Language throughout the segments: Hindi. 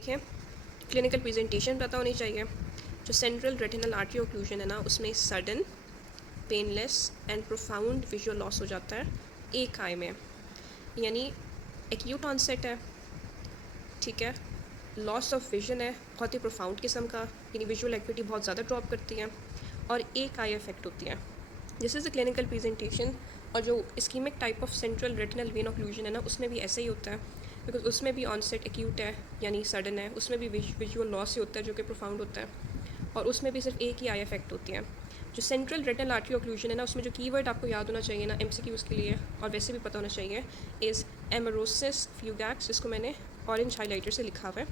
देखिए, क्लिनिकल प्रेजेंटेशन पता होनी चाहिए। जो सेंट्रल रेटिनल आर्टरी ओक्लूजन है ना, उसमें sudden, painless and profound visual loss हो जाता है एक आई में, यानी एक्यूट ऑनसेट है, ठीक है। लॉस ऑफ विजन है बहुत ही प्रोफाउंड किस्म का, यानी विजुअल एक्टिविटी बहुत ज़्यादा ड्रॉप करती है और एक आई इफेक्ट होती है। This is the clinical presentation. और जो ischaemic type of central retinal vein occlusion है ना, उसमें भी ऐसे ही होता है, बिकॉज उसमें भी ऑनसेट एक्यूट है यानी सडन है, उसमें भी विजुअल लॉस ही होता है जो कि प्रोफाउंड होता है, और उसमें भी सिर्फ एक ही आई इफेक्ट होती है। जो सेंट्रल रेटिनल आर्टरी ऑक्लूजन है ना, उसमें जो कीवर्ड आपको याद होना चाहिए ना एमसीक्यूज़ के लिए, और वैसे भी पता होना चाहिए, इज़ एमरोसिस फ्यूगैक्स, जिसको मैंने ऑरेंज हाईलाइटर से लिखा हुआ है।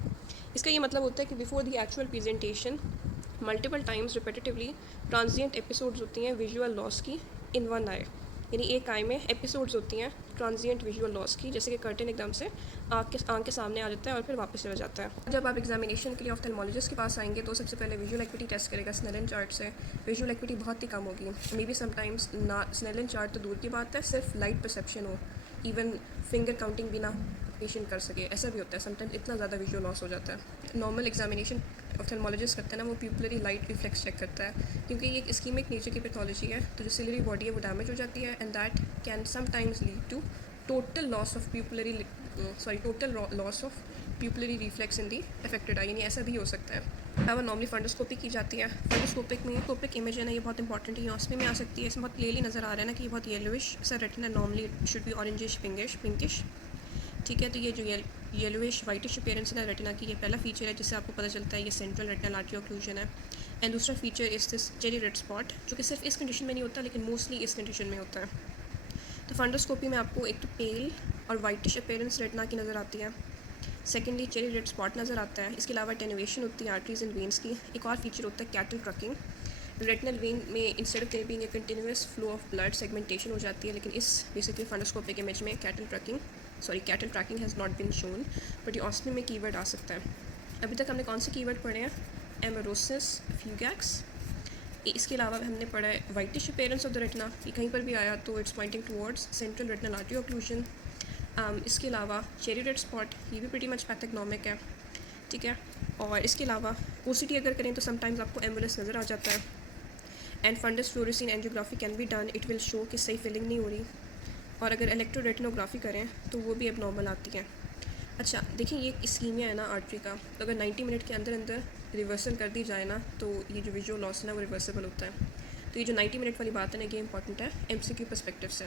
इसका ये मतलब होता है कि before the actual presentation multiple times repetitively transient episodes होती हैं विजुअल लॉस की इन वन आई, यानी एक आई में एपिसोड्स होती हैं ट्रांजिएंट विजुअल लॉस की, जैसे कि कर्टन एकदम से आँख के सामने आ जाता है और फिर वापस चला जाता है। जब आप एग्जामिनेशन के लिए ऑफ्थेल्मोलॉजिस्ट के पास आएंगे तो सबसे पहले विजुअल एक्टिविटी टेस्ट करेगा स्नेलन चार्ट से। विजुअल एक्टिविटी बहुत ही कम होगी, मे बी समटाइम्स ना स्नेलन चार्ट तो दूर की बात है, सिर्फ लाइट परसेप्शन हो, इवन फिंगर काउंटिंग भी ना पेशेंट कर सके, ऐसा भी होता है समटाइम्स, इतना ज़्यादा विजुअल लॉस हो जाता है। नॉर्मल एग्जामिनेशन ऑफ्थेल्मोलॉजिस्ट करता है ना, वो प्यूपिलरी लाइट रिफ्लेक्स चेक करता है, क्योंकि ये एक इस्कीमिक नेचर की पैथोलॉजी है, तो जो सिलरी बॉडी है वो डैमेज हो जाती है, and that can sometimes lead to total loss of pupillary reflex in the affected eye, यानी ऐसा भी हो सकता है। अब नॉर्मली फंडोस्कोपी की जाती है। फंडोस्कोपिक में स्कोपिक इमेज है ना, ये बहुत इंपॉर्टेंट है, ये ऑस्मी में आ सकती है। इसमें बहुत क्लियरली नज़र आ रहा है ना कि ये बहुत येलोइश सा retina, normally should be orangish pinkish, ठीक है। तो ये जो येलोइश वाइटिश अपीयरेंस है ना रेटिना की, ये पहला फीचर है जिससे आपको पता चलता है ये सेंट्रल रेटिनल आर्टरी ऑक्लूजन है। एंड दूसरा फीचर इस दिस चेरी रेड स्पॉट, जो कि सिर्फ इस कंडीशन में नहीं होता लेकिन मोस्टली इस कंडीशन में होता है। तो फंडोस्कोपी में आपको एक तो पेल और वाइटिश अपीयरेंस रेटिना की नज़र आती है, सेकेंडली चेरी रेड स्पॉट नज़र आता है, इसके अलावा टेनुएशन होती है आर्टरीज एंड वेन्स की। एक और फीचर होता है कैटल ट्रकिंग। रेटिनल वेन में instead of there being a continuous flow of blood segmentation हो जाती है, लेकिन इस बेसिकली फंडोस्कोपिक इमेज में cattle tracking has not been shown, but ये ऑस्मी में कीवर्ड आ सकता है। अभी तक हमने कौन से कीवर्ड पढ़े हैं? एमरोसिस फ्यूगैक्स, इसके अलावा हमने पढ़ा है whitish appearance of the retina, ये कहीं पर भी आया तो it's pointing towards central retinal artery occlusion. इसके अलावा चेरी रेड स्पॉट, ये भी प्रीटी मच पैथोग्नोमिक है, ठीक है। और इसके अलावा ओसीटी अगर करें तो समटाइम्स आपको एम्बुलेंस नज़र आ जाता है। And fundus fluorescein angiography can be done, it will show कि सही फिलिंग नहीं हो रही। और अगर इलेक्ट्रोरेटिनोग्राफी करें तो वो भी एबनॉर्मल आती है। अच्छा देखिए, ये इस्कीमिया है ना आर्टरी का, तो अगर 90 मिनट के अंदर अंदर रिवर्सल कर दी जाए ना, तो ये जो विजुअल लॉस है ना वो रिवर्सेबल होता है। तो ये जो 90 मिनट वाली बात है ना, ये इंपॉर्टेंट है एमसीक्यू पर्सपेक्टिव से।